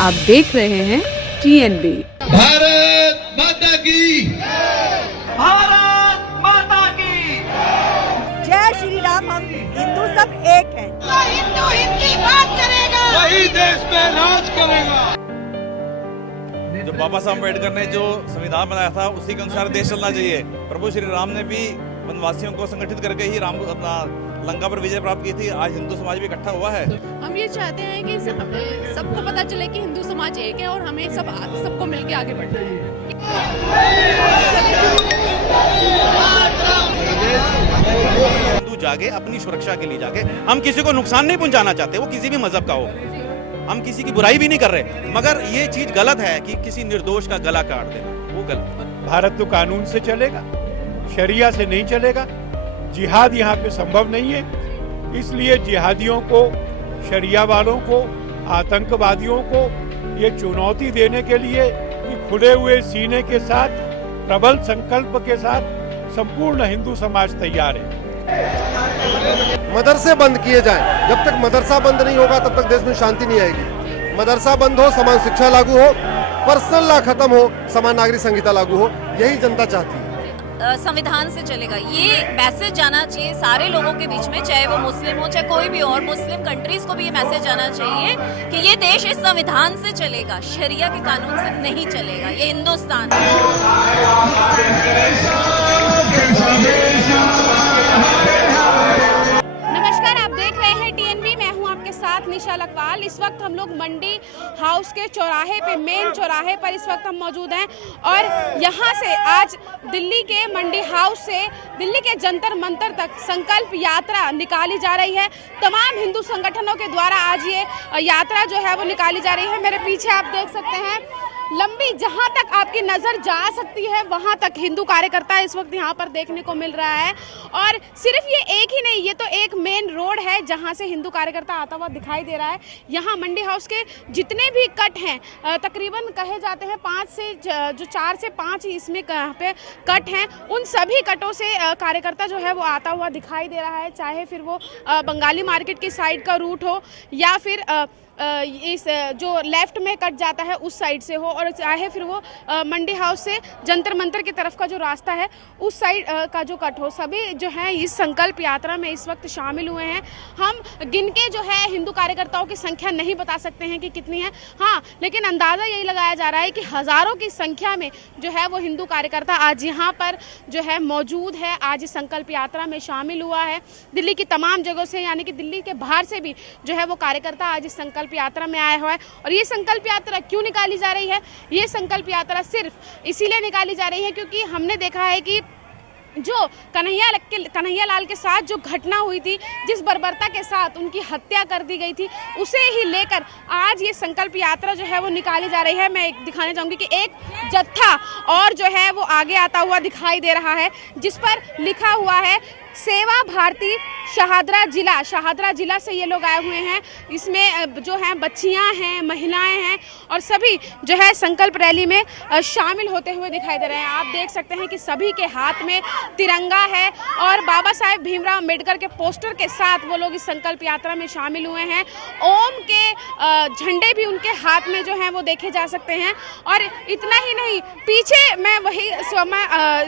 आप देख रहे हैं TNB। भारत माता की, भारत माता की जय श्री राम। हम हिंदू सब एक हैं। हिंदू हिंदी बात करेगा, वही देश में राज करेगा। जो बाबा साहब अम्बेडकर ने जो संविधान बनाया था उसी के अनुसार देश चलना चाहिए। प्रभु श्री राम ने भी वनवासियों को संगठित करके ही राम अपना लंका पर विजय प्राप्त की थी। आज हिंदू समाज भी इकट्ठा हुआ है। हम ये चाहते हैं कि सबको पता चले कि हिंदू समाज एक है और हमें सबको मिलकर आगे बढ़ना है। हिंदू जागे, अपनी सुरक्षा के लिए जागे। हम किसी को नुकसान नहीं पहुंचाना चाहते, वो किसी भी मजहब का हो। हम किसी की बुराई भी नहीं कर रहे, मगर ये चीज गलत है कि किसी निर्दोष का गला काट देना, वो गलत है। भारत तो कानून से चलेगा, शरिया से नहीं चलेगा। जिहाद यहाँ पे संभव नहीं है, इसलिए जिहादियों को, शरिया वालों को, आतंकवादियों को ये चुनौती देने के लिए कि खुले हुए सीने के साथ, प्रबल संकल्प के साथ संपूर्ण हिंदू समाज तैयार है। मदरसे बंद किए जाएं। जब तक मदरसा बंद नहीं होगा तब तक देश में शांति नहीं आएगी। मदरसा बंद हो, समान शिक्षा लागू हो, पर्सनल लॉ खत्म हो, समान नागरिक संहिता लागू हो, यही जनता चाहती है। संविधान से चलेगा, ये मैसेज जाना चाहिए सारे लोगों के बीच में, चाहे वो मुस्लिम हो चाहे कोई भी और। मुस्लिम कंट्रीज को भी ये मैसेज जाना चाहिए कि ये देश इस संविधान से चलेगा, शरिया के कानून से नहीं चलेगा। ये हिंदुस्तान है। नमस्कार, आप देख रहे हैं TNB। मैं हूं आपके साथ निशा लकवाल। इस वक्त हम लोग मंडी हाउस के चौराहे पे, मेन चौराहे पर इस वक्त हम मौजूद हैं और यहां से आज दिल्ली के मंडी हाउस से दिल्ली के जंतर मंतर तक संकल्प यात्रा निकाली जा रही है। तमाम हिंदू संगठनों के द्वारा आज ये यात्रा जो है वो निकाली जा रही है। मेरे पीछे आप देख सकते हैं, लंबी जहां तक आपकी नजर जा सकती है वहां तक हिंदू कार्यकर्ता इस वक्त यहां पर देखने को मिल रहा है। और सिर्फ ये एक ही नहीं, ये तो एक मेन रोड है जहां से हिंदू कार्यकर्ता आता हुआ दिखाई दे रहा है। यहाँ मंडी हाउस के जितने भी कट हैं, तकरीबन कहे जाते हैं 4 से 5 इसमें पे कट हैं, उन सभी कटों से कार्यकर्ता जो है वो आता हुआ दिखाई दे रहा है। चाहे फिर वो बंगाली मार्केट की साइड का रूट हो या फिर इस जो लेफ्ट में कट जाता है उस साइड से हो, और चाहे फिर वो मंडी हाउस से जंतर मंतर की तरफ का जो रास्ता है उस साइड का जो कट हो, सभी जो है इस संकल्प यात्रा में इस वक्त शामिल हुए हैं। हम गिन के जो है हिंदू कार्यकर्ताओं की संख्या नहीं बता सकते हैं कि कितनी है, हाँ, लेकिन अंदाज़ा यही लगाया जा रहा है कि हज़ारों की संख्या में जो है वो हिंदू कार्यकर्ता आज यहाँ पर जो है मौजूद है, आज इस संकल्प यात्रा में शामिल हुआ है। दिल्ली की तमाम जगहों से, यानी कि दिल्ली के बाहर से भी जो है वो कार्यकर्ता आज इस संकल्प यात्रा में आया हुआ है। और ये संकल्प यात्रा क्यों निकाली जा रही है? ये संकल्प यात्रा सिर्फ इसीलिए निकाली जा रही है क्योंकि हमने देखा है कि जो कन्हैया लाल के साथ जो घटना हुई थी, जिस बर्बरता के साथ उनकी हत्या कर दी गई थी, उसे ही लेकर आज ये संकल्प यात्रा जो है वो निकाली जा रही है। मैं एक दिखाना चाहूँगी कि एक जत्था और जो है वो आगे आता हुआ दिखाई दे रहा है, जिस पर लिखा हुआ है सेवा भारती शाहदरा जिला से ये लोग आए हुए हैं। इसमें जो हैं बच्चियां हैं, महिलाएं हैं और सभी जो है संकल्प रैली में शामिल होते हुए दिखाई दे रहे हैं। आप देख सकते हैं कि सभी के हाथ में तिरंगा है और बाबा साहेब भीमराव अम्बेडकर के पोस्टर के साथ वो लोग इस संकल्प यात्रा में शामिल हुए हैं। ओम के झंडे भी उनके हाथ में जो हैं वो देखे जा सकते हैं। और इतना ही नहीं, पीछे मैं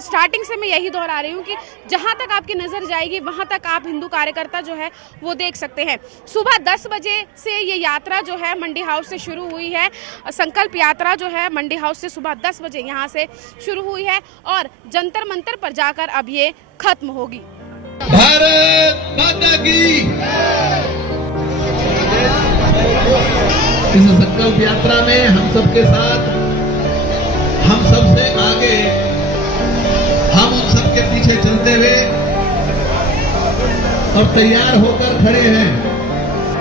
स्टार्टिंग से मैं यही दोहरा रही हूँ कि जहाँ तक आपकी नज़र जाएगी वहां तक आप हिंदू कार्यकर्ता जो है वो देख सकते हैं। सुबह 10 बजे से ये यात्रा जो है मंडी हाउस से शुरू हुई है। संकल्प यात्रा जो है मंडी हाउस से सुबह 10 बजे यहाँ से शुरू हुई है और जंतर मंतर पर जाकर अब ये खत्म होगी। भारत माता की। इस संकल्प यात्रा में हम सबके साथ, हम सबसे आगे, हम उन सबके पीछे चलते हुए और तैयार होकर खड़े हैं।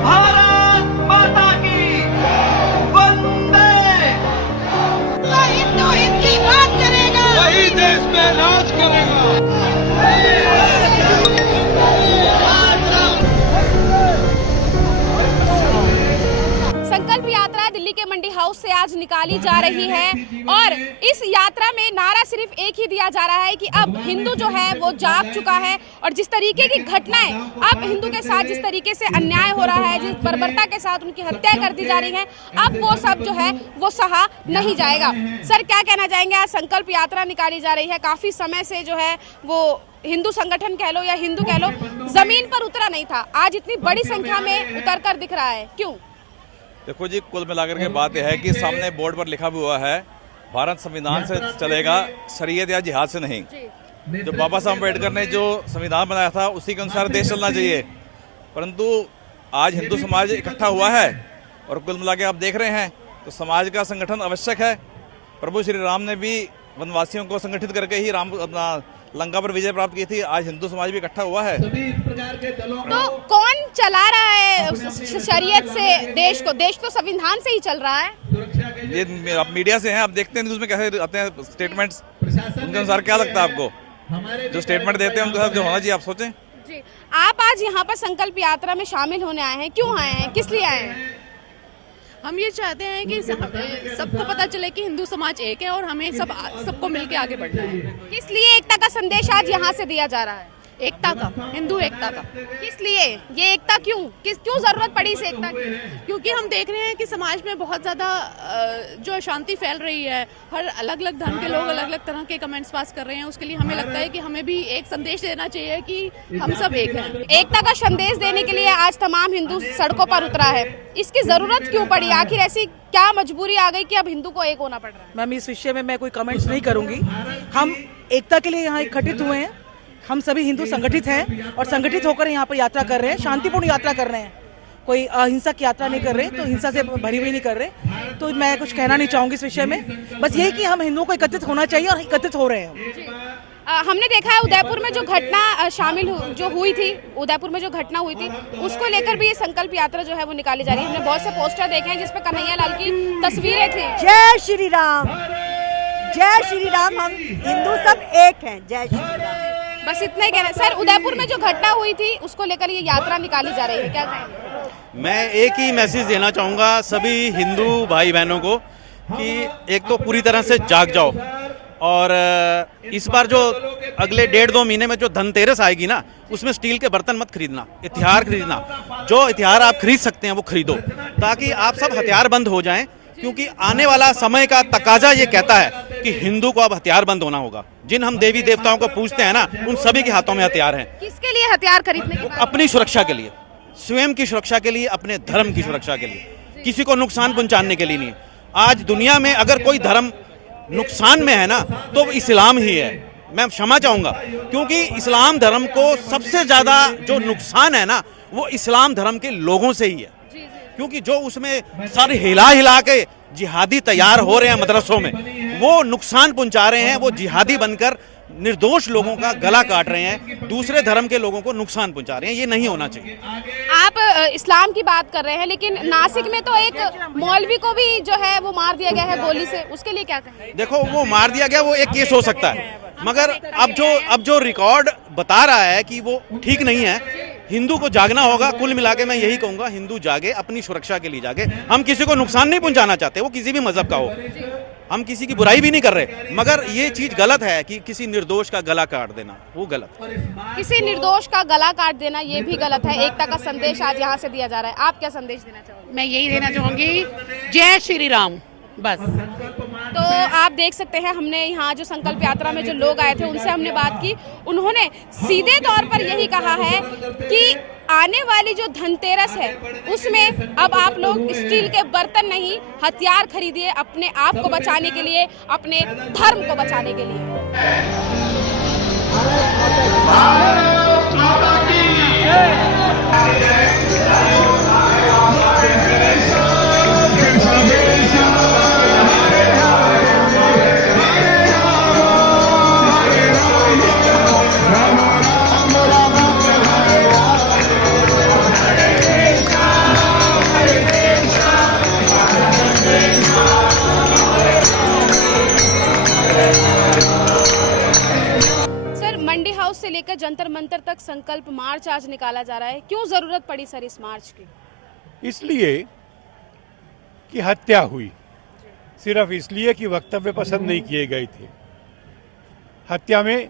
भारत माता की वंदे। हिंदू हिंदी बात करेगा, वही देश में राज करेगा। संकल्प यात्रा दिल्ली के मंडी हाउस हाउस से आज निकाली जा रही है और इस यात्रा में नारा सिर्फ एक ही दिया जा रहा है कि अब हिंदू जो है वो जाग चुका है और जिस तरीके की घटनाएं अब हिंदू के साथ जिस तरीके से अन्याय हो रहा है, जिस बर्बरता के साथ उनकी हत्या कर दी जा रही है, अब वो सब जो है वो सहा नहीं जाएगा। सर क्या कहना चाहेंगे, आज संकल्प यात्रा निकाली जा रही है, काफी समय से जो है वो हिंदू संगठन कह लो या हिंदू कह लो जमीन पर उतरा नहीं था, आज इतनी बड़ी संख्या में उतर कर दिख रहा है, क्यों? देखो जी, कुल मिलाकर के बात यह है कि सामने बोर्ड पर लिखा भी हुआ है भारत संविधान से चलेगा, शरीयत या जिहाद से नहीं। जो बाबा साहब अम्बेडकर ने जो संविधान बनाया था उसी के अनुसार देश चलना चाहिए, परंतु आज हिंदू समाज इकट्ठा हुआ है और कुल मिला के आप देख रहे हैं तो समाज का संगठन आवश्यक है। प्रभु श्री राम ने भी वनवासियों को संगठित करके ही अपना लंका पर विजय प्राप्त की थी। आज हिंदू समाज भी इकट्ठा हुआ है। तो कौन चला रहा है शरीयत से देश को? देश तो संविधान से ही चल रहा है। ये आप मीडिया से हैं, आप देखते हैं न्यूज़ में कैसे आते हैं स्टेटमेंट्स, उनके अनुसार क्या लगता है आपको? जो स्टेटमेंट देते हैं उनके साथ जो होना चाहिए आप सोचें। जी, आप आज यहाँ पर संकल्प यात्रा में शामिल होने आए हैं, क्यों आए हैं, किस लिए आए हैं? हम ये चाहते हैं कि सबको पता चले कि हिंदू समाज एक है और हमें सबको मिलके आगे बढ़ना है। किस लिए एकता का संदेश आज यहाँ से दिया जा रहा है? एकता का, हिंदू एकता का। किस लिए ये एकता, क्यों जरूरत पड़ी इस एकता की? क्योंकि हम देख रहे हैं कि समाज में बहुत ज़्यादा जो अशांति फैल रही है, हर अलग अलग धर्म के लोग अलग अलग तरह के कमेंट्स पास कर रहे हैं। उसके लिए हमें लगता है कि हमें भी एक संदेश देना चाहिए कि हम सब एक हैं। एकता का संदेश देने के लिए आज तमाम हिंदू सड़कों पर उतरा है, इसकी जरूरत क्यों पड़ी? आखिर ऐसी क्या मजबूरी आ गई कि अब हिंदू को एक होना पड़ रहा है? मैम, इस विषय में मैं कोई कमेंट्स नहीं करूंगी। हम एकता के लिए यहाँ इकट्ठित हुए हैं, हम सभी हिंदू संगठित हैं और संगठित होकर यहाँ पर यात्रा कर रहे हैं, शांतिपूर्ण यात्रा कर रहे हैं, कोई अहिंसक यात्रा नहीं कर रहे, तो हिंसा से भरी हुई नहीं कर रहे। तो मैं कुछ कहना नहीं चाहूँगी इस विषय में, बस यही कि हम हिंदुओं को एकत्रित होना चाहिए और एकत्रित हो रहे हैं। हमने देखा है उदयपुर में जो घटना जो हुई थी, उदयपुर में जो घटना हुई थी उसको लेकर भी ये संकल्प यात्रा जो है वो निकाली जा रही है। हमने बहुत से पोस्टर देखे हैं जिसपे कन्हैया लाल की तस्वीरें थी। जय श्री राम, जय श्री राम, हम हिंदू सब एक हैं, जय श्री राम। बस इतना ही कहना है। सर, उदयपुर में जो घटना हुई थी उसको लेकर ये यात्रा निकाली जा रही है, क्या कहेंगे? मैं एक ही मैसेज देना चाहूँगा सभी हिंदू भाई बहनों को कि एक तो पूरी तरह से जाग जाओ और इस बार जो अगले 1.5-2 महीने में जो धनतेरस आएगी ना, उसमें स्टील के बर्तन मत खरीदना, हथियार खरीदना। जो हथियार आप खरीद सकते हैं वो खरीदो, ताकि आप सब हथियारबंद हो जाएं, क्योंकि आने वाला समय का तकाजा ये कहता है कि हिंदू को अब हथियारबंद होना होगा। जिन हम देवी देवताओं को पूजते हैं ना, उन सभी के हाथों में हथियार हैं। किसके लिए हथियार खरीदने की बात? अपनी सुरक्षा के लिए, स्वयं की सुरक्षा के लिए, अपने धर्म की सुरक्षा के लिए, किसी को नुकसान पहुंचाने के लिए नहीं। आज दुनिया में अगर कोई धर्म नुकसान में है ना, तो इस्लाम ही है। मैं क्षमा चाहूंगा, क्योंकि इस्लाम धर्म को सबसे ज्यादा जो नुकसान है ना, वो इस्लाम धर्म के लोगों से ही है। क्योंकि जो उसमें सर हिला हिला के जिहादी तैयार हो रहे हैं मदरसों में, वो नुकसान पहुंचा रहे हैं। वो जिहादी बनकर निर्दोष लोगों का गला काट रहे हैं, दूसरे धर्म के लोगों को नुकसान पहुंचा रहे हैं। ये नहीं होना चाहिए। आप इस्लाम की बात कर रहे हैं, लेकिन नासिक में तो एक मौलवी को भी जो है वो मार दिया गया है गोली से, उसके लिए क्या कहें? देखो, वो मार दिया गया, वो एक केस हो सकता है, मगर अब जो रिकॉर्ड बता रहा है कि वो ठीक नहीं है। हिंदू को जागना होगा। कुल मिला के मैं यही कहूंगा, हिंदू जागे, अपनी सुरक्षा के लिए जागे। हम किसी को नुकसान नहीं पहुंचाना चाहते, वो किसी भी मजहब का हो। हम किसी की बुराई भी नहीं कर रहे, मगर ये चीज गलत है कि किसी निर्दोष का गला काट देना, वो गलत है। किसी निर्दोष का गला काट देना ये भी गलत है। एकता का संदेश आज यहाँ से दिया जा रहा है, आप क्या संदेश देना चाहोगे? मैं यही देना चाहूँगी, जय श्री राम, बस। तो आप देख सकते हैं, हमने यहाँ जो संकल्प यात्रा में जो लोग आए थे उनसे हमने बात की। उन्होंने सीधे तौर पर यही कहा है कि आने वाली जो धनतेरस है उसमें अब आप लोग स्टील के बर्तन नहीं, हथियार खरीदिए अपने आप को बचाने के लिए, अपने धर्म को बचाने के लिए। से लेकर जंतर मंतर तक संकल्प मार्च आज निकाला जा रहा है, क्यों जरूरत पड़ी सर इस मार्च की? इसलिए कि हत्या हुई, सिर्फ इसलिए कि वक्तव्य पसंद नहीं किए गए थे। हत्या में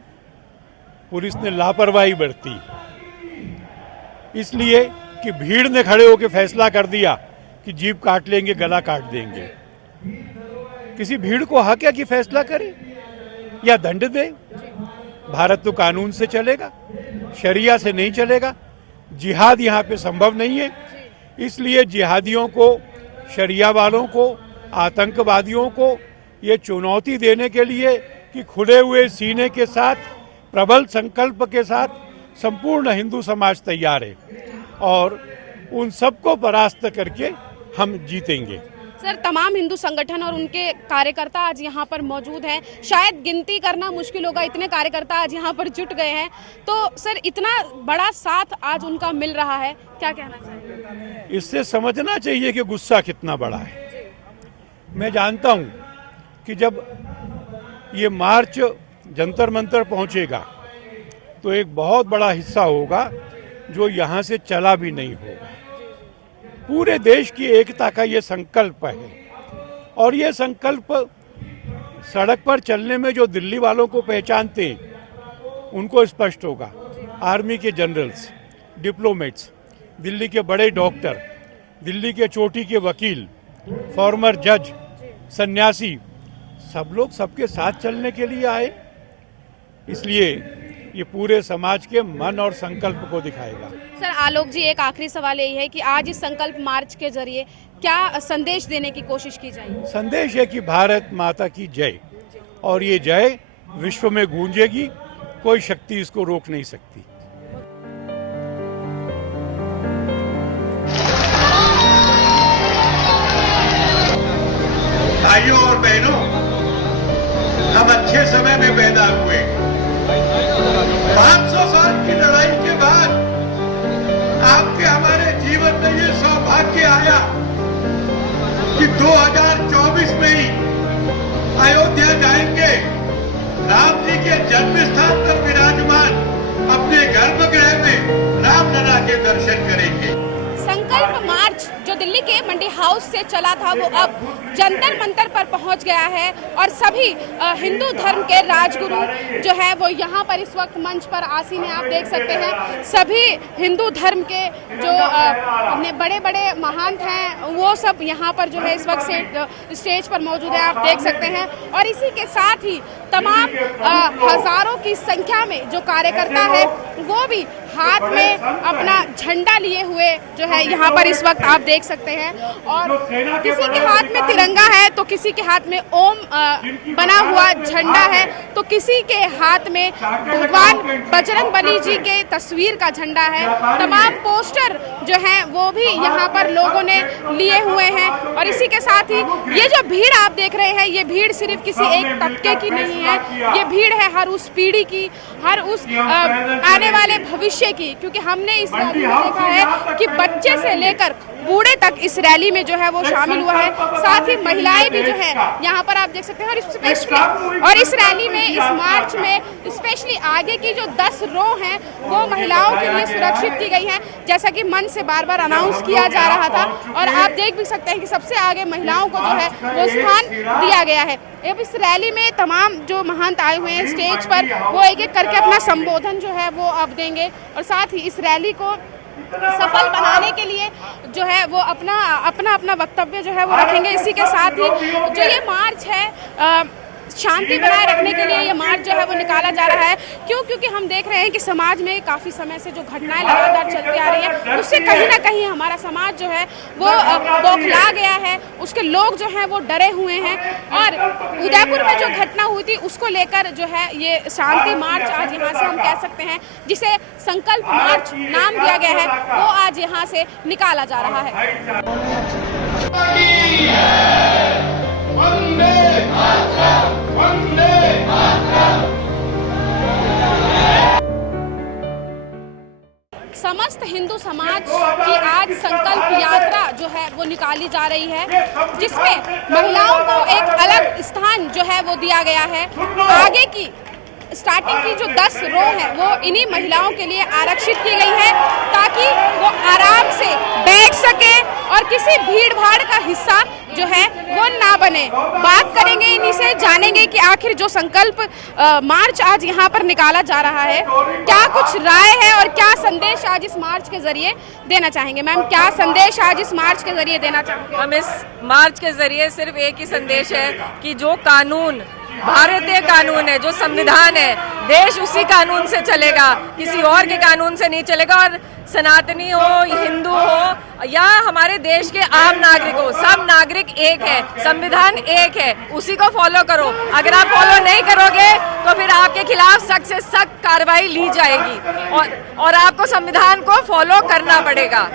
पुलिस ने लापरवाही बरती, इसलिए कि भीड़ ने खड़े होकर फैसला कर दिया कि जीभ काट लेंगे, गला काट देंगे। किसी भीड़ को हक है कि फैसला करे या दंड दे? भारत तो कानून से चलेगा, शरिया से नहीं चलेगा। जिहाद यहाँ पे संभव नहीं है, इसलिए जिहादियों को, शरिया वालों को, आतंकवादियों को ये चुनौती देने के लिए कि खुले हुए सीने के साथ, प्रबल संकल्प के साथ संपूर्ण हिंदू समाज तैयार है और उन सबको परास्त करके हम जीतेंगे। सर, तमाम हिंदू संगठन और उनके कार्यकर्ता आज यहाँ पर मौजूद हैं। शायद गिनती करना मुश्किल होगा, इतने कार्यकर्ता आज यहाँ पर जुट गए हैं। तो सर, इतना बड़ा साथ आज उनका मिल रहा है, क्या कहना चाहिए? इससे समझना चाहिए कि गुस्सा कितना बड़ा है। मैं जानता हूँ कि जब ये मार्च जंतर मंतर पहुँचेगा तो एक बहुत बड़ा हिस्सा होगा जो यहाँ से चला भी नहीं होगा। पूरे देश की एकता का ये संकल्प है और ये संकल्प सड़क पर चलने में जो दिल्ली वालों को पहचानते हैं उनको स्पष्ट होगा। आर्मी के जनरल्स, डिप्लोमेट्स, दिल्ली के बड़े डॉक्टर, दिल्ली के चोटी के वकील, फॉर्मर जज, सन्यासी, सब लोग सबके साथ चलने के लिए आए। इसलिए ये पूरे समाज के मन और संकल्प को दिखाएगा। सर, आलोक जी, एक आखिरी सवाल यही है कि आज इस संकल्प मार्च के जरिए क्या संदेश देने की कोशिश की जाएगी? संदेश है कि भारत माता की जय, और ये जय विश्व में गूंजेगी, कोई शक्ति इसको रोक नहीं सकती। भाइयों और बहनों, हम अच्छे समय में पैदा हुए। 500 साल की लड़ाई के बाद आपके हमारे जीवन में ये सौभाग्य आया कि 2024 में ही अयोध्या जाएंगे, राम जी के जन्म स्थान पर विराजमान अपने गर्भगृह में रामलला के दर्शन करेंगे। संकल्प मार्च जो दिल्ली के मंडी हाउस से चला था वो अब जंतर मंतर पर पहुंच गया है और सभी हिंदू धर्म के राजगुरु जो है वो यहाँ पर इस वक्त मंच पर आसीन है। आप देख सकते हैं सभी हिंदू धर्म के जो बड़े बड़े महंत हैं वो सब यहाँ पर जो है इस वक्त स्टेज पर मौजूद है, आप देख सकते हैं। और इसी के साथ ही तमाम हजारों की संख्या में जो कार्यकर्ता है वो भी हाथ में अपना झंडा लिए हुए जो है यहाँ पर इस वक्त आप देख सकते हैं। और किसी के हाथ में तिरंगा है तो किसी के हाथ में ओम बना हुआ झंडा है तो किसी के हाथ में भगवान बजरंगबली जी के तस्वीर का झंडा है। तमाम पोस्टर जो हैं वो भी यहाँ पर लोगों ने लिए हुए हैं। और इसी के साथ ही ये जो भीड़ आप देख रहे हैं ये भीड़ सिर्फ किसी एक तबके की नहीं है, ये भीड़ है हर उस पीढ़ी की, हर उस आने वाले भविष्य की। क्योंकि हमने इस रैली में देखा है कि बच्चे से लेकर बूढ़े तक इस रैली में जो है वो शामिल हुआ है, साथ ही महिलाएं भी जो है यहाँ पर आप देख सकते हैं। और इस रैली में, इस मार्च में स्पेशली आगे की जो 10 रो हैं वो महिलाओं के लिए सुरक्षित की गई हैं, जैसा कि मन से बार बार अनाउंस किया जा रहा था। और आप देख भी सकते हैं कि सबसे आगे महिलाओं को जो है वो स्थान दिया गया है। अब इस रैली में तमाम जो महंत आए हुए हैं स्टेज पर वो एक एक करके अपना संबोधन जो है वो अब देंगे और साथ ही इस रैली को सफल बनाने के लिए जो है वो अपना वक्तव्य जो है वो रखेंगे। इसी के साथ ही जो ये मार्च है शांति बनाए रखने के लिए ये मार्च जो है वो निकाला जा रहा है। क्योंकि हम देख रहे हैं कि समाज में काफ़ी समय से जो घटनाएं लगातार चलती आ रही हैं उससे कहीं ना कहीं हमारा समाज जो है वो बौखला गया है, उसके लोग जो हैं वो डरे हुए हैं। और उदयपुर में जो घटना हुई थी उसको लेकर जो है ये शांति मार्च आज यहाँ से हम कह सकते हैं, जिसे संकल्प मार्च नाम दिया गया है, वो आज यहाँ से निकाला जा रहा है। समस्त हिंदू समाज की आज संकल्प यात्रा जो है वो निकाली जा रही है, जिसमें महिलाओं को एक अलग स्थान जो है वो दिया गया है। आगे की स्टार्टिंग की जो 10 रो है वो इन्हीं महिलाओं के लिए आरक्षित की गई है ताकि वो आराम से बैठ सके और किसी भीड़ भाड़ का हिस्सा जो है वो ना बने। बात करेंगे इन्हीं से, जानेंगे कि आखिर जो संकल्प मार्च आज यहाँ पर निकाला जा रहा है, क्या कुछ राय है और क्या संदेश आज इस मार्च के जरिए देना चाहेंगे। मैम, क्या संदेश आज इस मार्च के जरिए देना चाहेंगे? हम इस मार्च के जरिए सिर्फ एक ही संदेश है कि जो कानून भारतीय कानून है, जो संविधान है, देश उसी कानून से चलेगा, किसी और के कानून से नहीं चलेगा। और सनातनी हो, हिंदू हो या हमारे देश के आम नागरिक हो, सब नागरिक एक है, संविधान एक है, उसी को फॉलो करो। अगर आप फॉलो नहीं करोगे तो फिर आपके खिलाफ सख्त से सख्त कार्रवाई ली जाएगी और आपको संविधान को फॉलो करना पड़ेगा।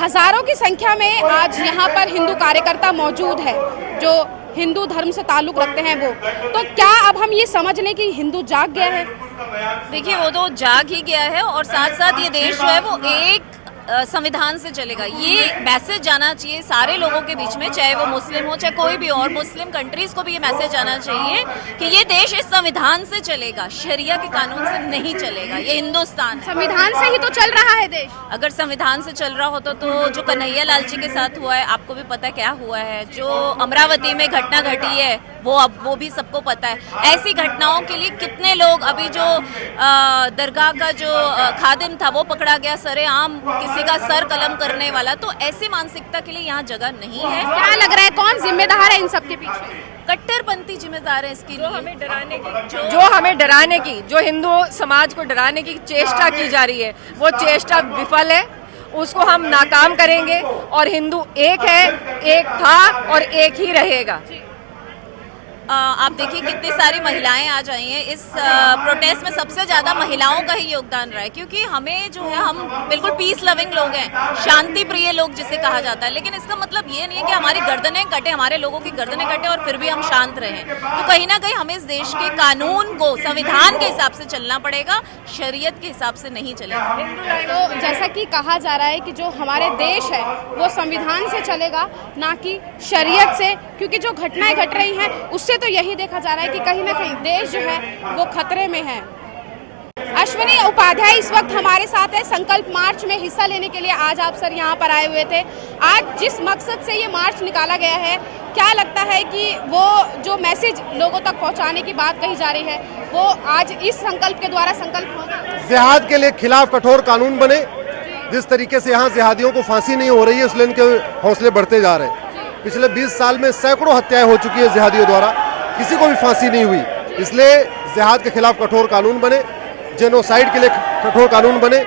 हजारों की संख्या में आज यहाँ पर हिंदू कार्यकर्ता मौजूद है जो हिंदू धर्म से ताल्लुक रखते हैं। वो तो क्या अब हम ये समझ लें कि हिंदू जाग गया है? देखिए, वो तो जाग ही गया है और साथ साथ ये देश जो है वो एक संविधान से चलेगा। ये मैसेज जाना चाहिए सारे लोगों के बीच में, चाहे वो मुस्लिम हो चाहे कोई भी और। मुस्लिम कंट्रीज को भी ये मैसेज जाना चाहिए कि ये देश इस संविधान से चलेगा, शरिया के कानून से नहीं चलेगा। ये हिंदुस्तान है, संविधान से ही तो चल रहा है देश। अगर संविधान से चल रहा होता तो जो कन्हैया लाल जी के साथ हुआ है, आपको भी पता क्या हुआ है। जो अमरावती में घटना घटी है वो भी सबको पता है। ऐसी घटनाओं के लिए कितने लोग, अभी जो दरगाह का जो खादिम था वो पकड़ा गया सरेआम, किसी का सर कलम करने वाला। तो ऐसी मानसिकता के लिए यहाँ जगह नहीं है। क्या लग रहा है कौन जिम्मेदार है इन सब के पीछे? कट्टरपंथी जिम्मेदार है इसकी, जो हमें डराने की, जो हिंदू समाज को डराने की चेष्टा की जा रही है, वो चेष्टा विफल है। उसको हम नाकाम करेंगे और हिंदू एक है, एक था और एक ही रहेगा। आप देखिए कितनी सारी महिलाएं आज आई हैं इस प्रोटेस्ट में। सबसे ज्यादा महिलाओं का ही योगदान रहा है, क्योंकि हमें जो है, हम बिल्कुल पीस लविंग लोग हैं, शांति प्रिय लोग जिसे कहा जाता है। लेकिन इसका मतलब ये नहीं है कि हमारी गर्दनें कटे, हमारे लोगों की गर्दनें कटे और फिर भी हम शांत रहें। तो कहीं ना कहीं हमें इस देश के कानून को संविधान के हिसाब से चलना पड़ेगा, शरीयत के हिसाब से नहीं चलेगा। तो जैसा कि कहा जा रहा है कि जो हमारे देश है वो संविधान से चलेगा, ना कि शरीयत से, क्योंकि जो घटनाएं घट रही हैं उससे तो यही देखा जा रहा है कि कहीं ना कहीं देश जो है वो खतरे में है। अश्विनी उपाध्याय इस वक्त हमारे साथ है। संकल्प मार्च में हिस्सा लेने के लिए आज आप सर यहाँ पर आए हुए थे। आज जिस मकसद से ये मार्च निकाला गया है, क्या लगता है कि वो जो मैसेज लोगों तक पहुँचाने की बात कही जा रही है वो आज इस संकल्प के द्वारा संकल्प होगा? जिहाद के लिए खिलाफ कठोर कानून बने। जिस तरीके से यहाँ जिहादियों को फांसी नहीं हो रही है, इसलिए इनके हौसले बढ़ते जा रहे हैं। पिछले 20 साल में सैकड़ों हत्याएं हो चुकी है जिहादियों द्वारा, किसी को भी फांसी नहीं हुई। इसलिए जिहाद के खिलाफ कठोर कानून बने, जेनोसाइड के लिए कठोर कानून बने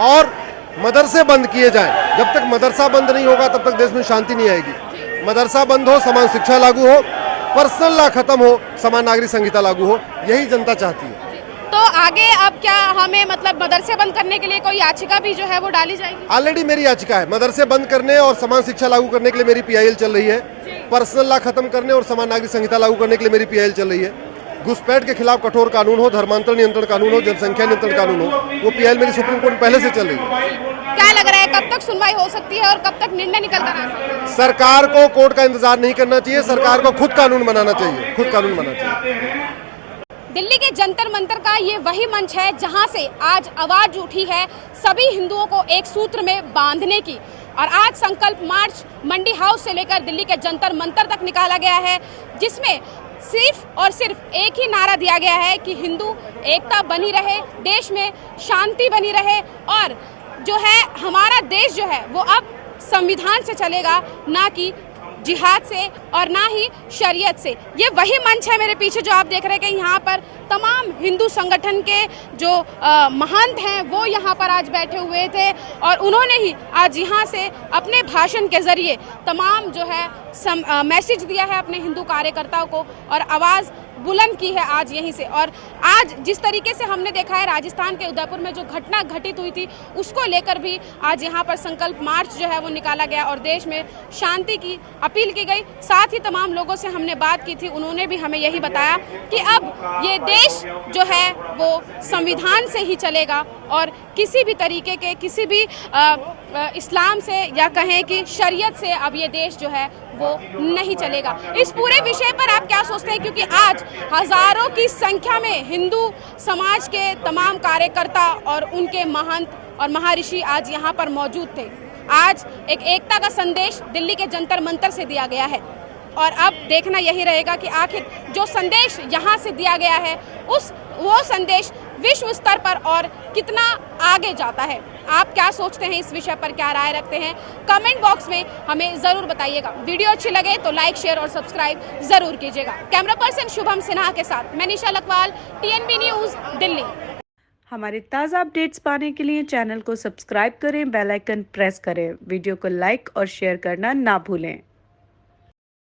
और मदरसे बंद किए जाएं। जब तक मदरसा बंद नहीं होगा तब तक देश में शांति नहीं आएगी। मदरसा बंद हो, समान शिक्षा लागू हो, पर्सनल लॉ खत्म हो, समान नागरिक संहिता लागू हो, यही जनता चाहती है। तो आगे अब क्या हमें मतलब मदरसे बंद करने के लिए कोई याचिका भी जो है वो डाली जाएगी? ऑलरेडी मेरी याचिका है। मदरसे बंद करने और समान शिक्षा लागू करने के लिए मेरी PIL चल रही है। पर्सनल लॉ खत्म करने और समान नागरिक संहिता लागू करने के लिए मेरी PIL चल रही है। घुसपैठ के खिलाफ कठोर कानून हो, धर्मांतरण नियंत्रण कानून हो, जनसंख्या नियंत्रण कानून हो, वो PIL मेरी सुप्रीम कोर्ट में पहले से चल रही है। क्या लग रहा है कब तक सुनवाई हो सकती है और कब तक निर्णय निकल कर आ सकता है? सरकार को कोर्ट का इंतजार नहीं करना चाहिए, सरकार को खुद कानून बनाना चाहिए, खुद कानून बनाना चाहिए। दिल्ली के जंतर मंतर का ये वही मंच है जहां से आज आवाज उठी है सभी हिंदुओं को एक सूत्र में बांधने की। और आज संकल्प मार्च मंडी हाउस से लेकर दिल्ली के जंतर मंतर तक निकाला गया है, जिसमें सिर्फ और सिर्फ एक ही नारा दिया गया है कि हिंदू एकता बनी रहे, देश में शांति बनी रहे और जो है हमारा देश जो है वो अब संविधान से चलेगा, ना कि जिहाद से और ना ही शरीयत से। ये वही मंच है मेरे पीछे जो आप देख रहे हैं कि यहाँ पर तमाम हिंदू संगठन के जो महंत हैं वो यहाँ पर आज बैठे हुए थे और उन्होंने ही आज यहाँ से अपने भाषण के जरिए तमाम जो है मैसेज दिया है अपने हिंदू कार्यकर्ताओं को और आवाज़ बुलंद की है आज यहीं से। और आज जिस तरीके से हमने देखा है राजस्थान के उदयपुर में जो घटना घटित हुई थी उसको लेकर भी आज यहाँ पर संकल्प मार्च जो है वो निकाला गया और देश में शांति की अपील की गई। साथ ही तमाम लोगों से हमने बात की थी, उन्होंने भी हमें यही बताया कि अब ये देश जो है वो संविधान से ही चलेगा और किसी भी तरीके के किसी भी इस्लाम से या कहें कि शरीयत से अब ये देश जो है वो नहीं चलेगा। इस पूरे विषय पर आप क्या सोचते हैं, क्योंकि आज हजारों की संख्या में हिंदू समाज के तमाम कार्यकर्ता और उनके महंत और महर्षि आज यहाँ पर मौजूद थे। आज एक एकता का संदेश दिल्ली के जंतर मंतर से दिया गया है और अब देखना यही रहेगा कि आखिर जो संदेश यहाँ से दिया गया है वो संदेश विश्व स्तर पर और कितना आगे जाता है। आप क्या सोचते हैं इस विषय पर, क्या राय रखते हैं, कमेंट बॉक्स में हमें ज़रूर बताइएगा। वीडियो अच्छी लगे तो लाइक, शेयर और सब्सक्राइब ज़रूर कीजिएगा। कैमरा पर्सन शुभम सिन्हा के साथ मैं निशा लखवाल, TNB न्यूज़, दिल्ली। हमारे ताज़ा अपडेट्स पाने के लिए चैनल को सब्सक्राइब करें, बेल आइकन प्रेस करें, वीडियो को लाइक और शेयर करना ना भूलें।